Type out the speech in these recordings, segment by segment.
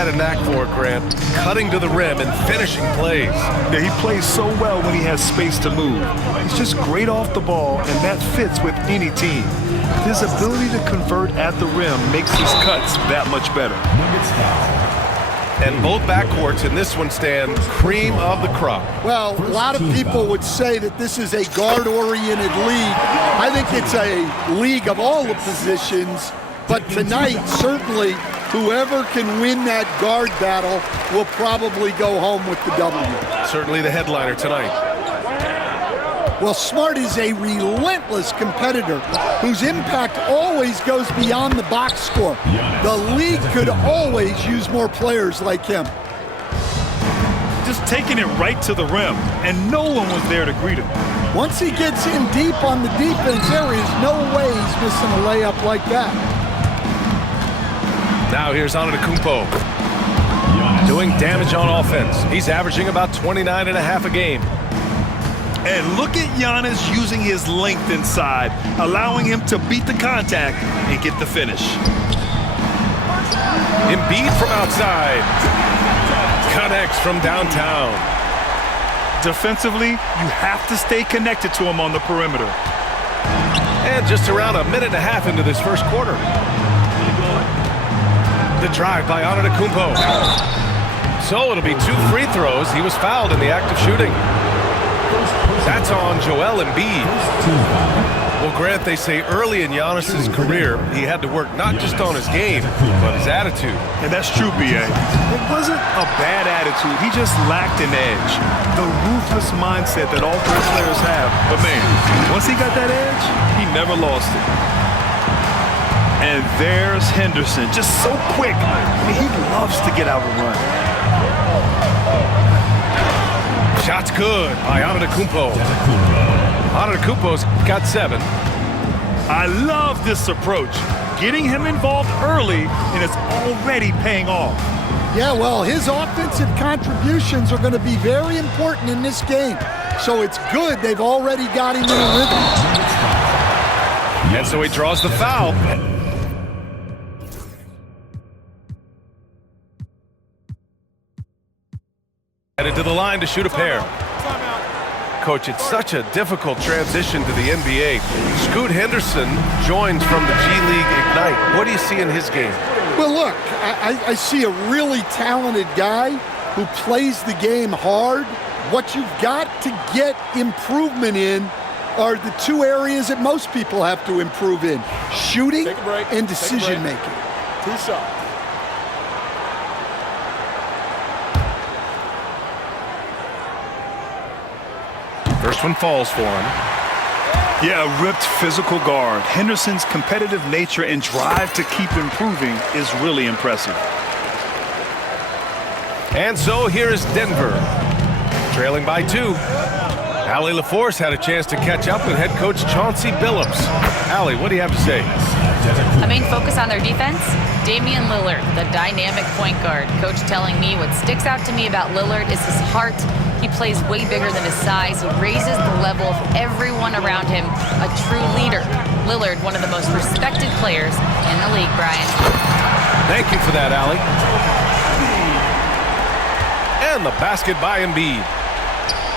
had a knack for it, Grant. Cutting to the rim and finishing plays. Yeah, he plays so well when he has space to move. He's just great off the ball, and that fits with any team. His ability to convert at the rim makes his cuts that much better. And both backcourts in this one stand cream of the crop. Well, a lot of people would say that this is a guard-oriented league. I think it's a league of all the positions, but tonight, certainly, whoever can win that guard battle will probably go home with the W. Certainly the headliner tonight. Well, Smart is a relentless competitor whose impact always goes beyond the box score. The league could always use more players like him. Just taking it right to the rim, and no one was there to greet him. Once he gets in deep on the defense, there is no way he's missing a layup like that. Now here's Antetokounmpo, doing damage on offense. He's averaging about 29.5 a game. And look at Giannis using his length inside, allowing him to beat the contact and get the finish. Embiid from outside. Connects from downtown. Defensively, you have to stay connected to him on the perimeter. And just around a minute and a half into this first quarter. The drive by Antetokounmpo. So it'll be 2 free throws. He was fouled in the act of shooting. That's on Joel Embiid. Well, Grant, they say early in Giannis's career, he had to work not just on his game, but his attitude. And that's true, B.A. It wasn't a bad attitude. He just lacked an edge. The ruthless mindset that all great players have. But, man, once he got that edge, he never lost it. And there's Henderson, just so quick. I mean, he loves to get out and run. Shot's good by Antetokounmpo. Antetokounmpo's got 7. I love this approach. Getting him involved early, and it's already paying off. Yeah, well, his offensive contributions are going to be very important in this game. So it's good they've already got him in a rhythm. And so he draws the foul. Headed to the line to shoot a pair. Coach, it's such a difficult transition to the NBA. Scoot Henderson joins from the G League Ignite. What do you see in his game? Well, look, I see a really talented guy who plays the game hard. What you've got to get improvement in are the 2 areas that most people have to improve in: shooting and decision-making. 2 shots. First one falls for him. Yeah, a ripped physical guard. Henderson's competitive nature and drive to keep improving is really impressive. And so here is Denver, trailing by 2. Allie LaForce had a chance to catch up with head coach Chauncey Billups. Allie, what do you have to say? A main focus on their defense, Damian Lillard, the dynamic point guard. Coach telling me what sticks out to me about Lillard is his heart. He plays way bigger than his size. He raises the level of everyone around him. A true leader. Lillard, one of the most respected players in the league, Brian. Thank you for that, Allie. And the basket by Embiid.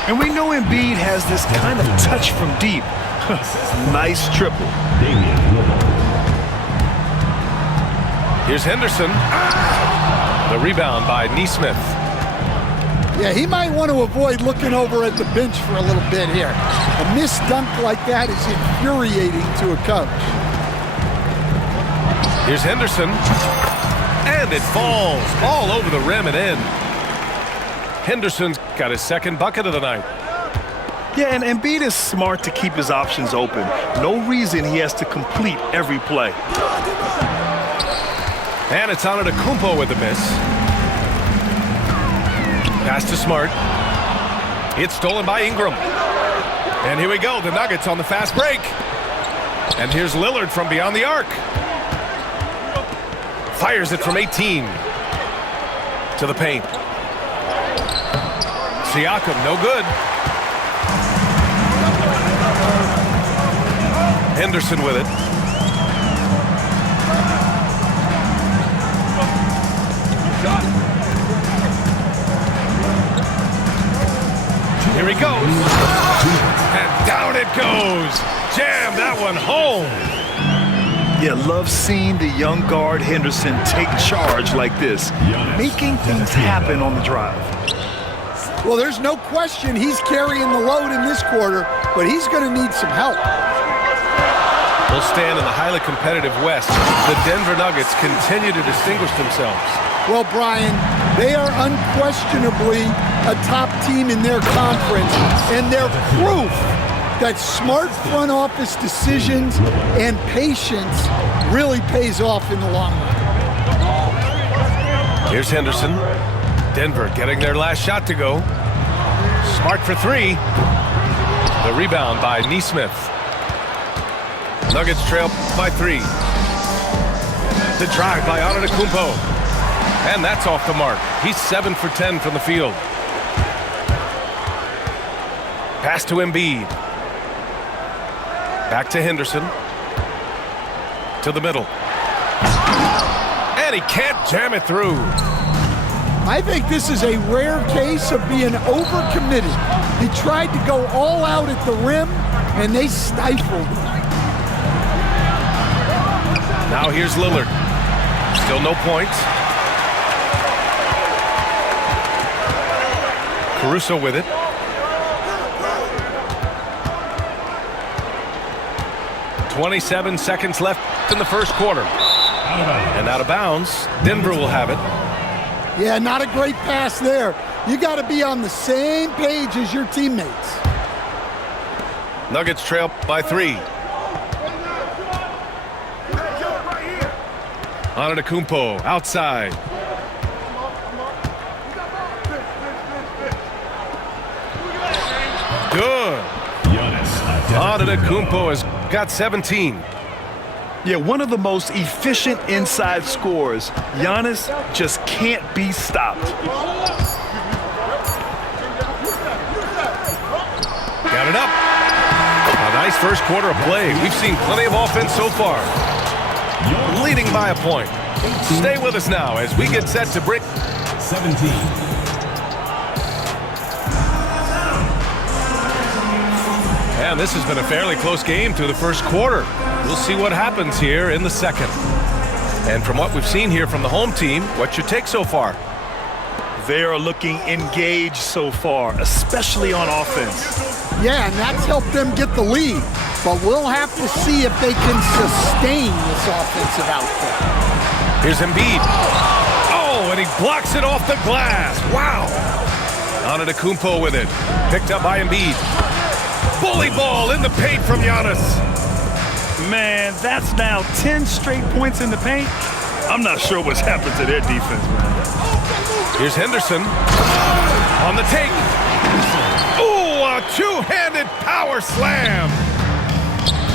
And we know Embiid has this kind of touch from deep. Nice triple. Here's Henderson. The rebound by Nesmith. Yeah, he might want to avoid looking over at the bench for a little bit here. A missed dunk like that is infuriating to a coach. Here's Henderson. And it falls all over the rim and in. Henderson's got his 2nd bucket of the night. Yeah, and Embiid is smart to keep his options open. No reason he has to complete every play. And it's Antetokounmpo with the miss. Pass to Smart. It's stolen by Ingram. And here we go, the Nuggets on the fast break. And here's Lillard from beyond the arc. Fires it from 18. To the paint. Siakam, no good. Henderson with it. Here he goes. And down it goes. Jam that one home. Yeah, love seeing the young guard Henderson take charge like this, making things happen on the drive. Well, there's no question he's carrying the load in this quarter, but he's going to need some help. We'll stand in the highly competitive West. The Denver Nuggets continue to distinguish themselves. Well, Brian, they are unquestionably a top team in their conference, and they're proof that smart front office decisions and patience really pays off in the long run. Here's Henderson. Denver getting their last shot to go. Smart for three. The rebound by Nesmith. Nuggets trail by 3. The drive by Antetokounmpo. And that's off the mark. He's 7 for 10 from the field. Pass to Embiid. Back to Henderson. To the middle. And he can't jam it through. I think this is a rare case of being overcommitted. He tried to go all out at the rim, and they stifled him. Now here's Lillard. Still no points. Caruso with it. .27 seconds left in the first quarter. And out of bounds. Denver will have it. Yeah, not a great pass there. You got to be on the same page as your teammates. Nuggets trail by 3. Antetokounmpo outside. Good. Antetokounmpo has got 17. Yeah, one of the most efficient inside scorers. Giannis just can't be stopped. Got it up. A nice first quarter of play. We've seen plenty of offense so far. Leading by a point. Stay with us now as we get set to break. 17. And this has been a fairly close game through the first quarter. We'll see what happens here in the second. And from what we've seen here from the home team, what's your take so far? They are looking engaged so far, especially on offense. Yeah, and that's helped them get the lead. But we'll have to see if they can sustain this offensive output. Here's Embiid. Oh, and he blocks it off the glass. Wow. Antetokounmpo with it. Picked up by Embiid. Bully ball in the paint from Giannis. Man, that's now 10 straight points in the paint. I'm not sure what's happened to their defense, man. Here's Henderson on the take. Ooh, a two-handed power slam.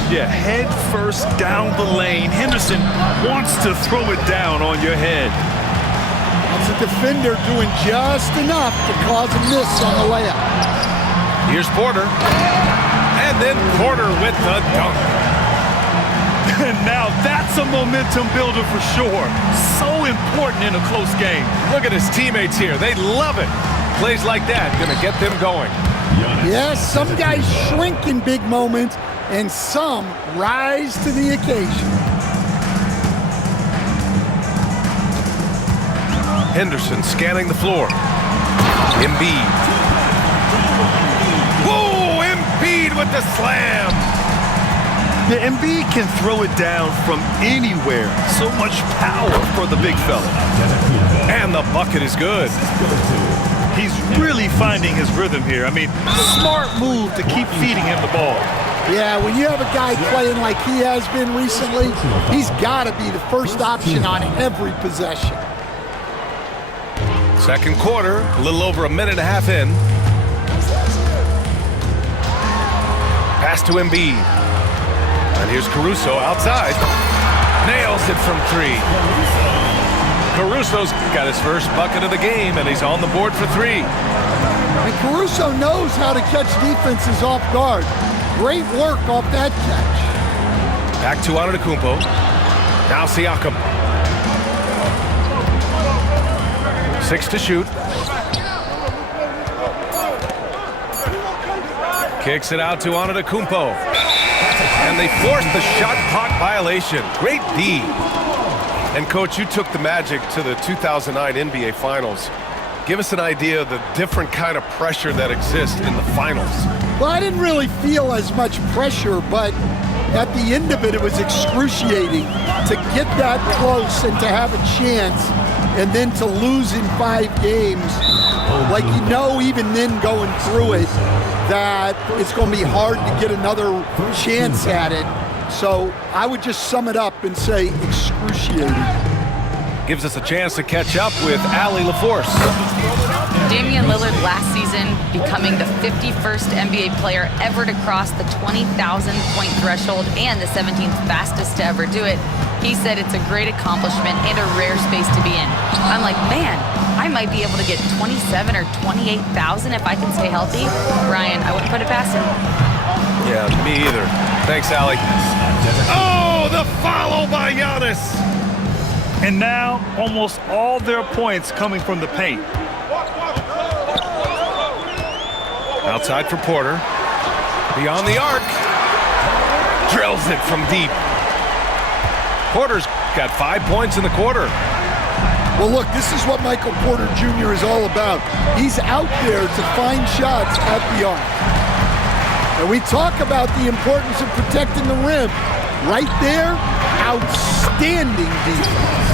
Yeah, head first down the lane. Henderson wants to throw it down on your head. That's a defender doing just enough to cause a miss on the layup. Here's Porter. And then Porter with the dunk. And now that's a momentum builder for sure. So important in a close game. Look at his teammates here. They love it. Plays like that going to get them going. Yes, some guys shrink in big moments, and some rise to the occasion. Henderson scanning the floor. Embiid. Whoa, Embiid with the slam. The Embiid can throw it down from anywhere. So much power for the big fella. And the bucket is good. He's really finding his rhythm here. I mean, smart move to keep feeding him the ball. Yeah, when you have a guy playing like he has been recently, he's got to be the first option on every possession. Second quarter, a little over a minute and a half in. Pass to Embiid. And here's Caruso outside. Nails it from 3. Caruso's got his first bucket of the game, and he's on the board for 3. And Caruso knows how to catch defenses off guard. Great work off that catch. Back to Antetokounmpo. Now Siakam. 6 to shoot. Kicks it out to Antetokounmpo. And they force the shot clock violation. Great D. And Coach, you took the Magic to the 2009 NBA Finals. Give us an idea of the different kind of pressure that exists in the finals. Well, I didn't really feel as much pressure, but at the end of it, it was excruciating to get that close and to have a chance and then to lose in 5 games. Like, you know, even then going through it, that it's going to be hard to get another chance at it. So I would just sum it up and say excruciating. Gives us a chance to catch up with Allie LaForce. Damian Lillard last season becoming the 51st NBA player ever to cross the 20,000-point threshold and the 17th fastest to ever do it. He said it's a great accomplishment and a rare space to be in. I'm like, man, I might be able to get 27 or 28,000 if I can stay healthy. Ryan, I wouldn't put it past him. Yeah, me either. Thanks, Allie. Oh, the follow by Giannis. And now, almost all their points coming from the paint. Outside for Porter. Beyond the arc. Drills it from deep. Porter's got 5 points in the quarter. Well, look, this is what Michael Porter Jr. is all about. He's out there to find shots at the arc. And we talk about the importance of protecting the rim. Right there, outstanding defense.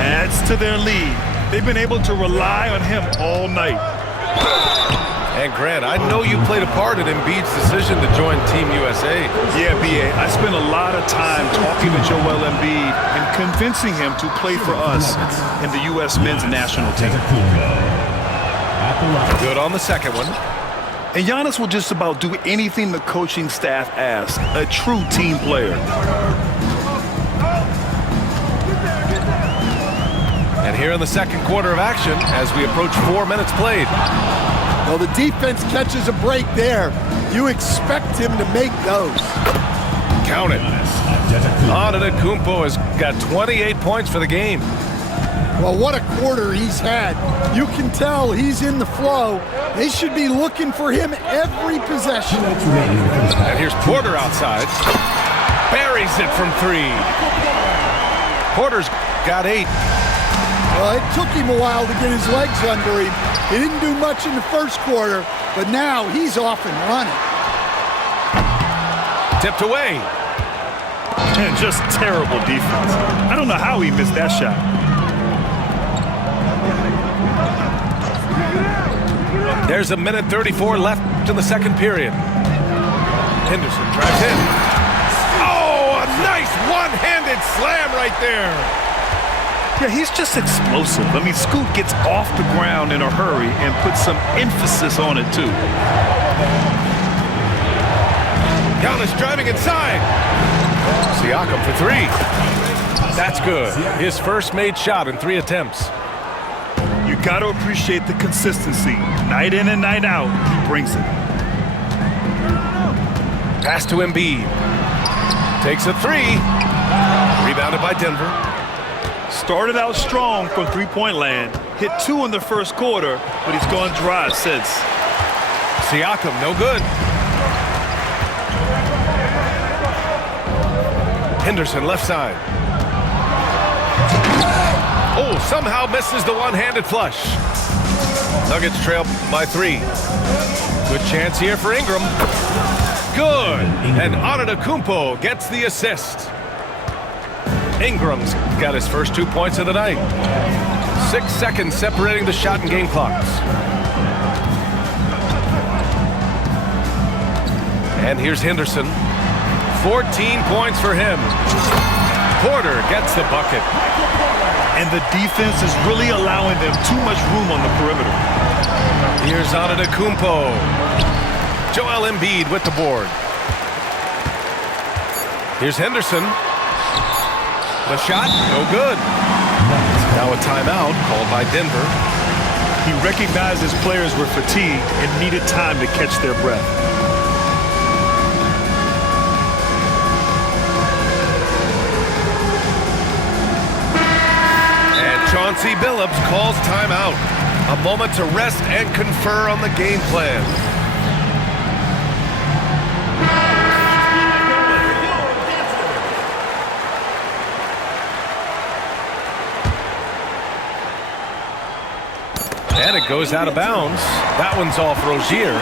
Adds to their lead. They've been able to rely on him all night. And Grant, I know you played a part in Embiid's decision to join Team USA. Yeah, B.A., I spent a lot of time talking to Joel Embiid and convincing him to play for us in the U.S. men's national team. Good on the second one. And Giannis will just about do anything the coaching staff asks. A true team player. And here in the second quarter of action, as we approach 4 minutes played. Well, the defense catches a break there. You expect him to make those. Count it. Antetokounmpo has got 28 points for the game. Well, what a quarter he's had. You can tell he's in the flow. They should be looking for him every possession. And here's Porter outside. Buries it from 3. Porter's got 8. Well, it took him a while to get his legs under him. He didn't do much in the first quarter, but now he's off and running. Tipped away. And just terrible defense. I don't know how he missed that shot. There's a minute 34 left in the second period. Henderson drives in. Oh, a nice one-handed slam right there. Yeah, he's just explosive. I mean, Scoot gets off the ground in a hurry and puts some emphasis on it, too. Giannis driving inside. Siakam for 3. That's good. His first made shot in 3 attempts. You got to appreciate the consistency. Night in and night out, he brings it. Pass to Embiid. Takes a 3. Rebounded by Denver. Started out strong from three-point land. Hit 2 in the first quarter, but he's gone dry since. Siakam, no good. Henderson, left side. Oh, somehow misses the one-handed flush. Nuggets trail by 3. Good chance here for Ingram. Good. And Antetokounmpo gets the assist. Ingram's got his first 2 points of the night. 6 seconds separating the shot and game clocks. And here's Henderson. 14 points for him. Porter gets the bucket. And the defense is really allowing them too much room on the perimeter. Here's Antetokounmpo. Joel Embiid with the board. Here's Henderson. The shot, no good. Now a timeout called by Denver. He recognized his players were fatigued and needed time to catch their breath. Chauncey Billups calls timeout. A moment to rest and confer on the game plan. And it goes out of bounds. That one's off Rozier.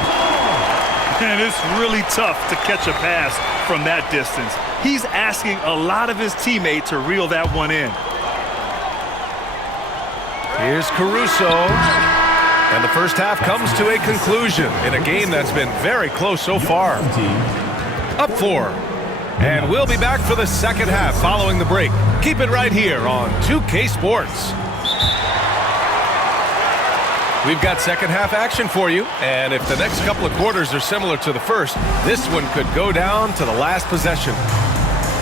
And it's really tough to catch a pass from that distance. He's asking a lot of his teammate to reel that one in. Here's Caruso. And the first half comes to a conclusion in a game that's been very close so far. Up 4. And we'll be back for the second half following the break. Keep it right here on 2K Sports. We've got second half action for you, and if the next couple of quarters are similar to the first, this one could go down to the last possession.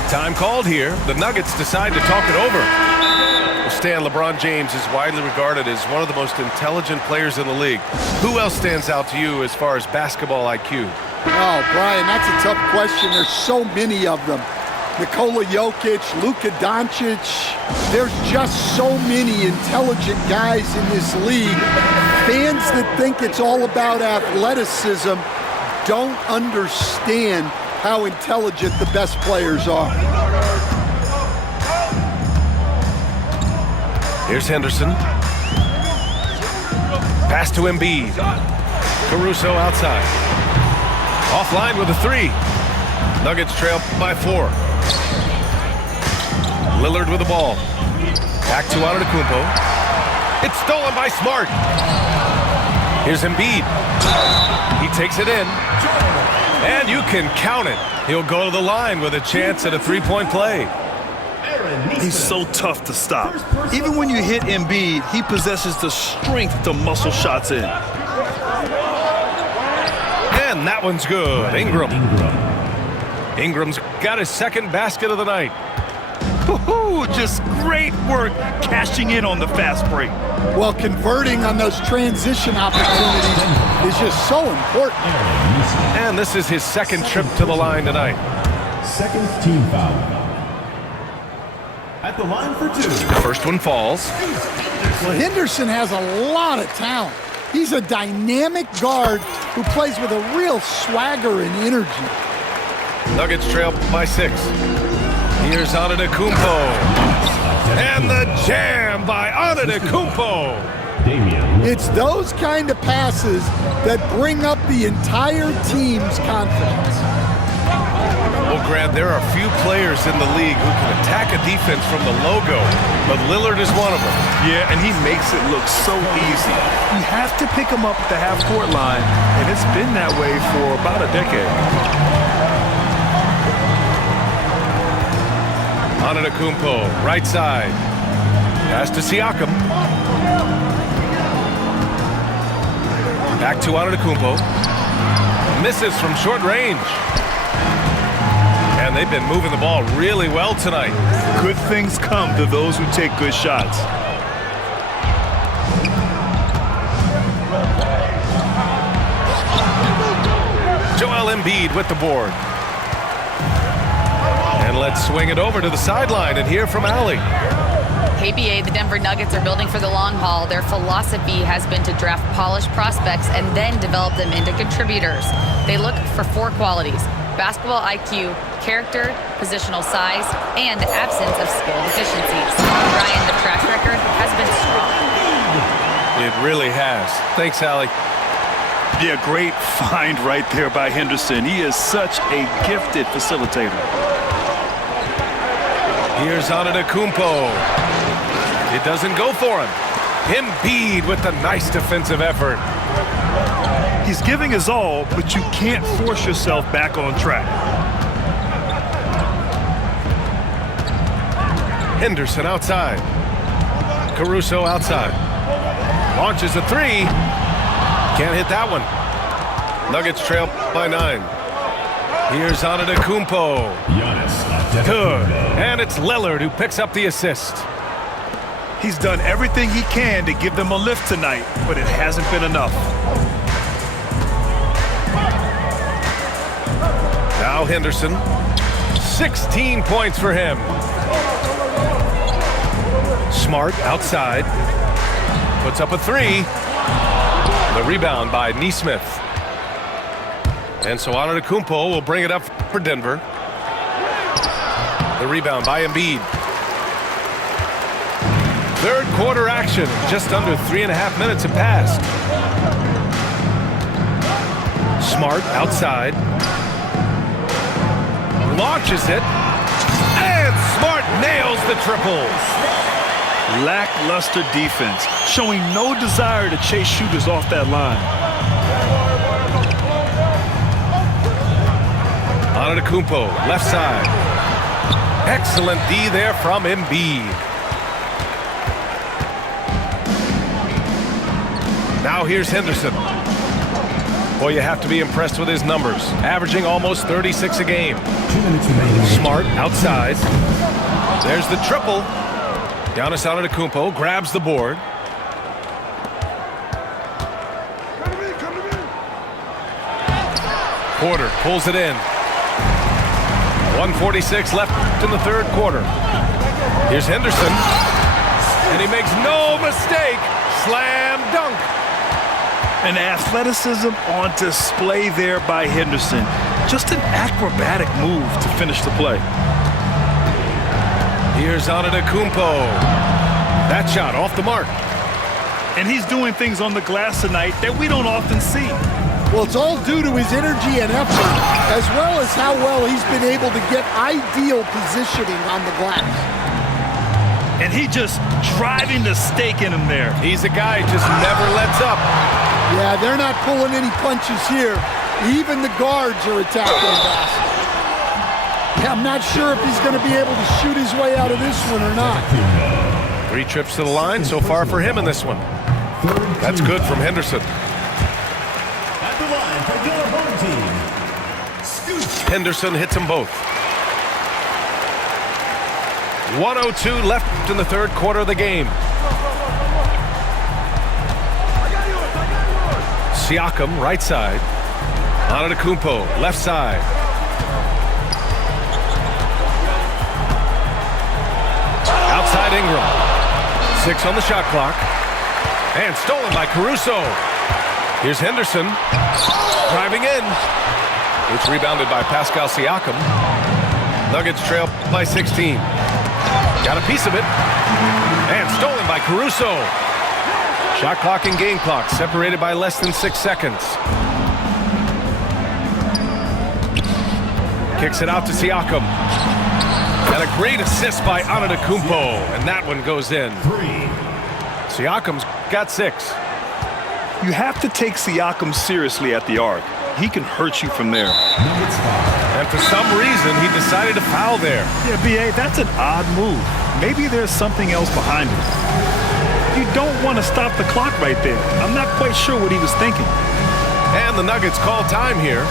Time called here. The Nuggets decide to talk it over. Well, Stan, LeBron James is widely regarded as one of the most intelligent players in the league. Who else stands out to you as far as basketball IQ? Oh, Brian, that's a tough question. There's so many of them. Nikola Jokic, Luka Doncic. There's just so many intelligent guys in this league. Fans that think it's all about athleticism don't understand how intelligent the best players are. Here's Henderson. Pass to Embiid. Caruso outside. Offline with a 3. Nuggets trail by 4. Lillard with the ball. Back to Antetokounmpo. It's stolen by Smart. Here's Embiid. He takes it in. And you can count it. He'll go to the line with a chance at a 3-point play. He's so tough to stop. Even when you hit Embiid, he possesses the strength to muscle shots in. And that one's good. Ingram's got his second basket of the night. Just great work cashing in on the fast break. Well, converting on those transition opportunities is just so important. And this is his second trip to the line tonight. Second team foul. At the line for 2. The first one falls. Well, Henderson has a lot of talent. He's a dynamic guard who plays with a real swagger and energy. Nuggets trail by 6. Here's Antetokounmpo. And the jam by Antetokounmpo. It's those kind of passes that bring up the entire team's confidence. Well, Grant, there are few players in the league who can attack a defense from the logo, but Lillard is one of them. Yeah, and he makes it look so easy. You have to pick him up at the half-court line, and it's been that way for about a decade. Antetokounmpo, right side. Pass to Siakam. Back to Antetokounmpo. Misses from short range. And they've been moving the ball really well tonight. Good things come to those who take good shots. Joel Embiid with the board. And let's swing it over to the sideline and hear from Allie. KBA, the Denver Nuggets are building for the long haul. Their philosophy has been to draft polished prospects and then develop them into contributors. They look for 4 qualities: basketball IQ, character, positional size, and absence of skill deficiencies. Ryan, the track record has been strong. It really has. Thanks, Allie. Yeah, great find right there by Henderson. He is such a gifted facilitator. Here's Antetokounmpo. It doesn't go for him. Embiid with the nice defensive effort. He's giving his all, but you can't force yourself back on track. Henderson outside. Caruso outside. Launches a 3. Can't hit that one. Nuggets trail by 9. Here's Antetokounmpo. Good. And it's Lillard who picks up the assist. He's done everything he can to give them a lift tonight, but it hasn't been enough. Now Henderson. 16 points for him. Smart outside. Puts up a three. The rebound by Nesmith. And so Antetokounmpo will bring it up for Denver. The rebound by Embiid. Third quarter action. Just under 3.5 minutes have passed. Smart outside. Launches it. And Smart nails the triple. Lackluster defense, showing no desire to chase shooters off that line. Antetokounmpo, left side. Excellent D there from Embiid. Now here's Henderson. Boy, you have to be impressed with his numbers. Averaging almost 36 a game. 2 minutes remaining. Smart outside. There's the triple. Giannis Antetokounmpo grabs the board. Porter pulls it in. 1:46 left in the third quarter. Here's Henderson. And he makes no mistake. Slam dunk. An athleticism on display there by Henderson. Just an acrobatic move to finish the play. Here's Antetokounmpo. That shot off the mark. And he's doing things on the glass tonight that we don't often see. Well, it's all due to his energy and effort, as well as how well he's been able to get ideal positioning on the glass. And he just driving the stake in him there. He's a guy who just never lets up. Yeah, they're not pulling any punches here. Even the guards are attacking the basket. Yeah, I'm not sure if he's going to be able to shoot his way out of this one or not. 3 trips to the line so far for him in this one. That's good from Henderson. At the line for your home team, Scoot. Henderson hits them both. 1:02 left in the third quarter of the game. Siakam, right side. Antetokounmpo, left side. Outside Ingram. 6 on the shot clock. And stolen by Caruso. Here's Henderson. Driving in. It's rebounded by Pascal Siakam. Nuggets trail by 16. Got a piece of it. And stolen by Caruso. Shot clock and game clock separated by less than 6 seconds. Kicks it out to Siakam. And a great assist by Antetokounmpo. And that one goes in. 3. Siakam's got 6. You have to take Siakam seriously at the arc. He can hurt you from there. Nuggets foul. And for some reason, he decided to foul there. Yeah, B.A., that's an odd move. Maybe there's something else behind it. You don't want to stop the clock right there. I'm not quite sure what he was thinking. And the Nuggets call time here.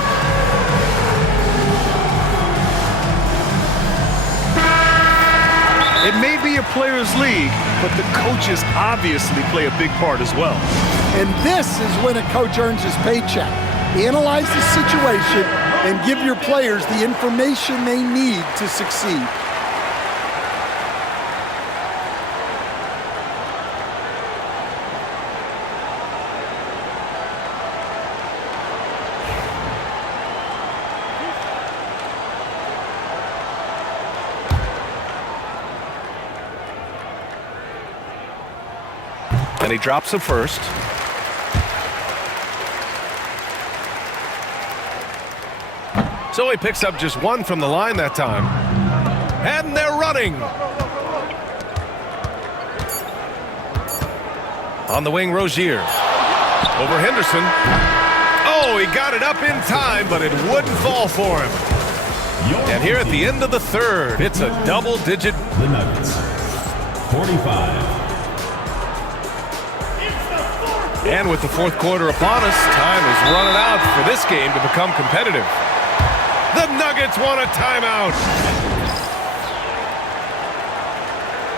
It may be a players' league, but the coaches obviously play a big part as well. And this is when a coach earns his paycheck. Analyze the situation and give your players the information they need to succeed. And he drops the first. So he picks up just 1 from the line that time. And they're running. On the wing, Rozier. Over Henderson. Oh, he got it up in time, but it wouldn't fall for him. And here at the end of the third, it's a double-digit. The Nuggets. 45. And with the fourth quarter upon us, time is running out for this game to become competitive. The Nuggets want a timeout.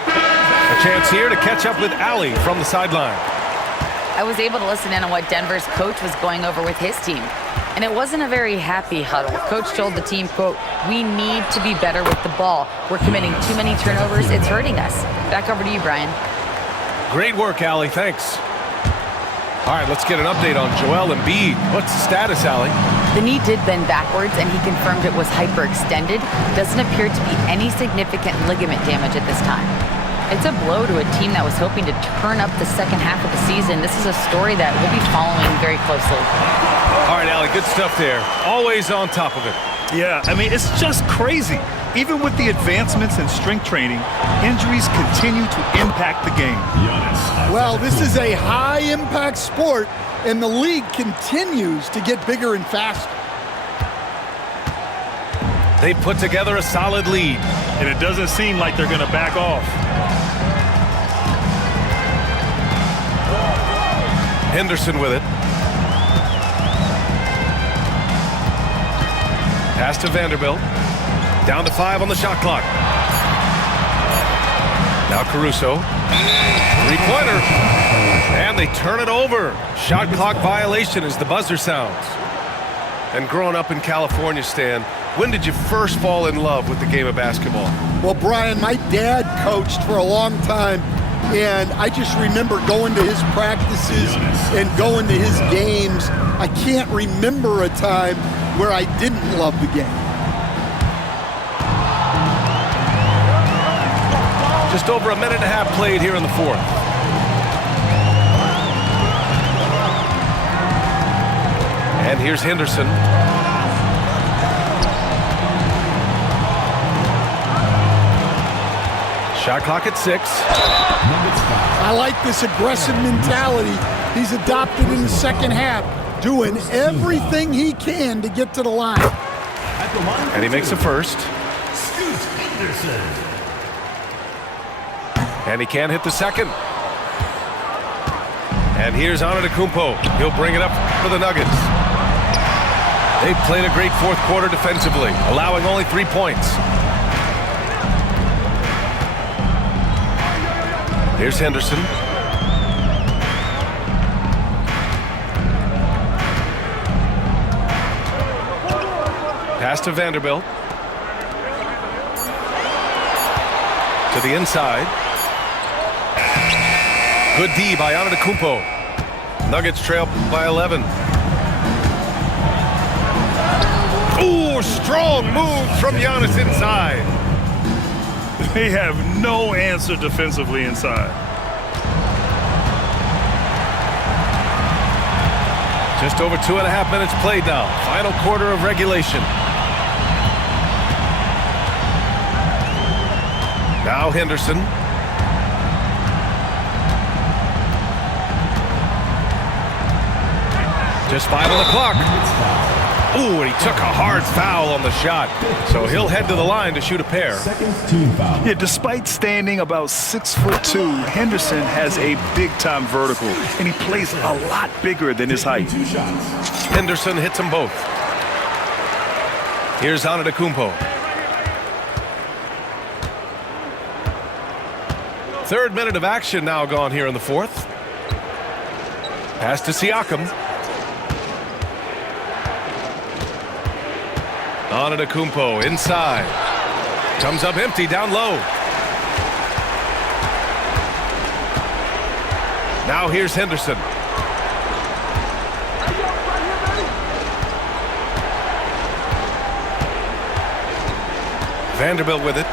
A chance here to catch up with Allie from the sideline. I was able to listen in on what Denver's coach was going over with his team. And it wasn't a very happy huddle. Coach told the team, quote, "We need to be better with the ball. We're committing too many turnovers. It's hurting us." Back over to you, Brian. Great work, Allie. Thanks. All right, let's get an update on Joel Embiid. What's the status, Allie? The knee did bend backwards, and he confirmed it was hyperextended. Doesn't appear to be any significant ligament damage at this time. It's a blow to a team that was hoping to turn up the second half of the season. This is a story that we'll be following very closely. All right, Allie, good stuff there. Always on top of it. Yeah, I mean, it's just crazy. Even with the advancements in strength training, injuries continue to impact the game. Well, this is a high-impact sport, and the league continues to get bigger and faster. They put together a solid lead. And it doesn't seem like they're going to back off. Henderson with it. Pass to Vanderbilt. Down to 5 on the shot clock. Now Caruso. Three-pointer. And they turn it over. Shot clock violation as the buzzer sounds. And growing up in California, Stan, when did you first fall in love with the game of basketball? Well, Brian, my dad coached for a long time, and I just remember going to his practices and going to his games. I can't remember a time where I didn't love the game. Just over a minute and a half played here in the fourth. And here's Henderson. Shot clock at 6. I like this aggressive mentality he's adopted in the second half, doing everything he can to get to the line. And he makes the first. And he can't hit the second. And here's Antetokounmpo. He'll bring it up for the Nuggets. They played a great fourth quarter defensively, allowing only 3 points. Here's Henderson. Pass to Vanderbilt. To the inside. Good D by Antetokounmpo. Nuggets trail by 11. Ooh, strong move from Giannis inside. They have no answer defensively inside. Just over 2.5 minutes played now. Final quarter of regulation. Now Henderson. Just 5 on the clock. Ooh, and he took a hard foul on the shot. So he'll head to the line to shoot a pair. Yeah, despite standing about 6'2", Henderson has a big-time vertical, and he plays a lot bigger than his height. Henderson hits them both. Here's Antetokounmpo. Third minute of action now gone here in the fourth. Pass to Siakam. Antetokounmpo inside. Comes up empty down low. Now here's Henderson. Vanderbilt with it.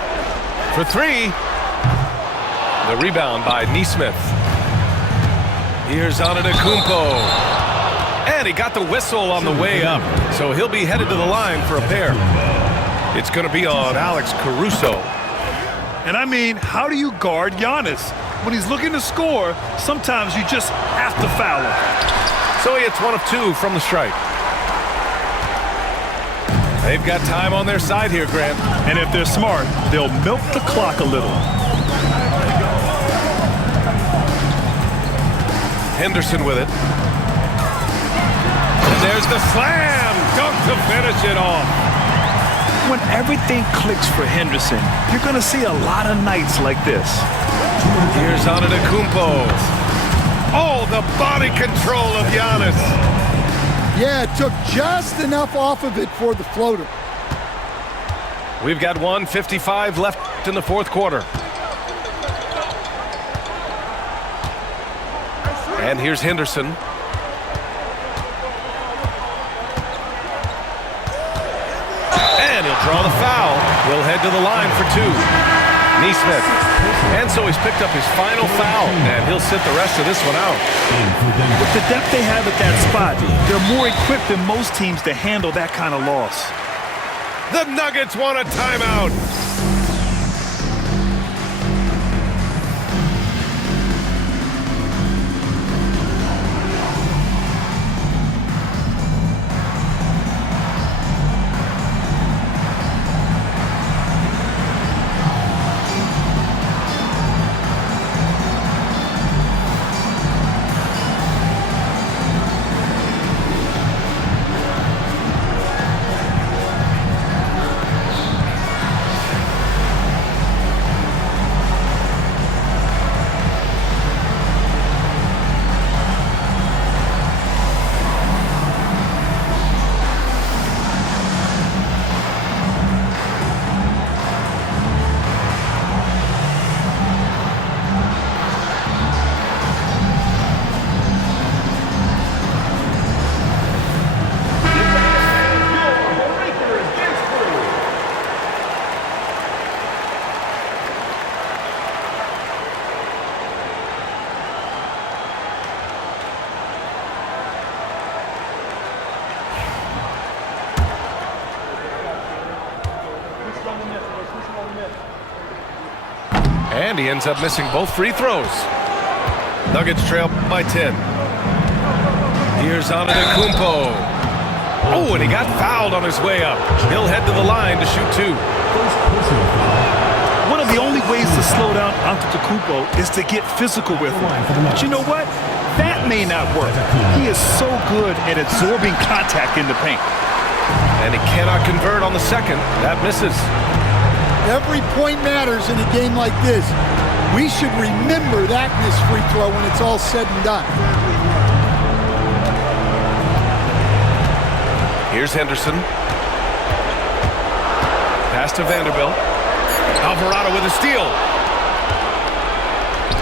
For 3. The rebound by Nesmith. Here's Antetokounmpo. And he got the whistle on the way up. So he'll be headed to the line for a pair. It's going to be on Alex Caruso. And I mean, how do you guard Giannis? When he's looking to score, sometimes you just have to foul him. So he hits 1 of 2 from the strike. They've got time on their side here, Grant. And if they're smart, they'll milk the clock a little. Henderson with it. And there's the slam dunk to finish it off. When everything clicks for Henderson, you're going to see a lot of nights like this. Here's Antetokounmpo. Oh, the body control of Giannis. Yeah, it took just enough off of it for the floater. We've got 1:55 left in the fourth quarter. And here's Henderson. And he'll draw the foul. He'll head to the line for two. Neesmith. And so he's picked up his final foul, and he'll sit the rest of this one out. With the depth they have at that spot, they're more equipped than most teams to handle that kind of loss. The Nuggets want a timeout. And he ends up missing both free throws. Nuggets trail by 10. Here's Antetokounmpo. Oh, and he got fouled on his way up. He'll head to the line to shoot two. One of the only ways to slow down Antetokounmpo is to get physical with him. But you know what? That may not work. He is so good at absorbing contact in the paint. And he cannot convert on the second. That misses. Every point matters in a game like this. We should remember that in this free throw when it's all said and done. Here's Henderson. Pass to Vanderbilt. Alvarado with a steal.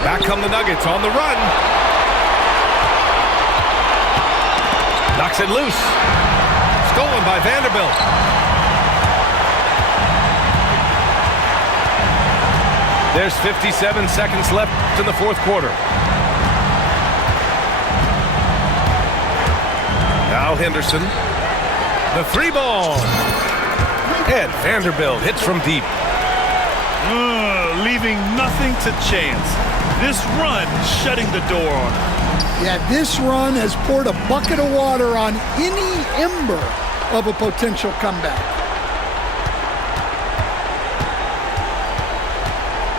Back come the Nuggets on the run. Knocks it loose. Stolen by Vanderbilt. There's 57 seconds left in the fourth quarter. Now Henderson. The three ball. And Vanderbilt hits from deep. Leaving nothing to chance. This run shutting the door on him. Yeah, this run has poured a bucket of water on any ember of a potential comeback.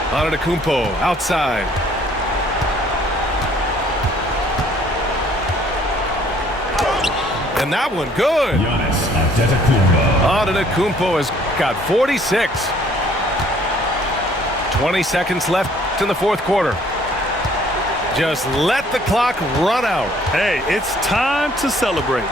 Antetokounmpo outside. And that one good. Antetokounmpo has got 46. 20 seconds left in the fourth quarter. Just let the clock run out. Hey, it's time to celebrate.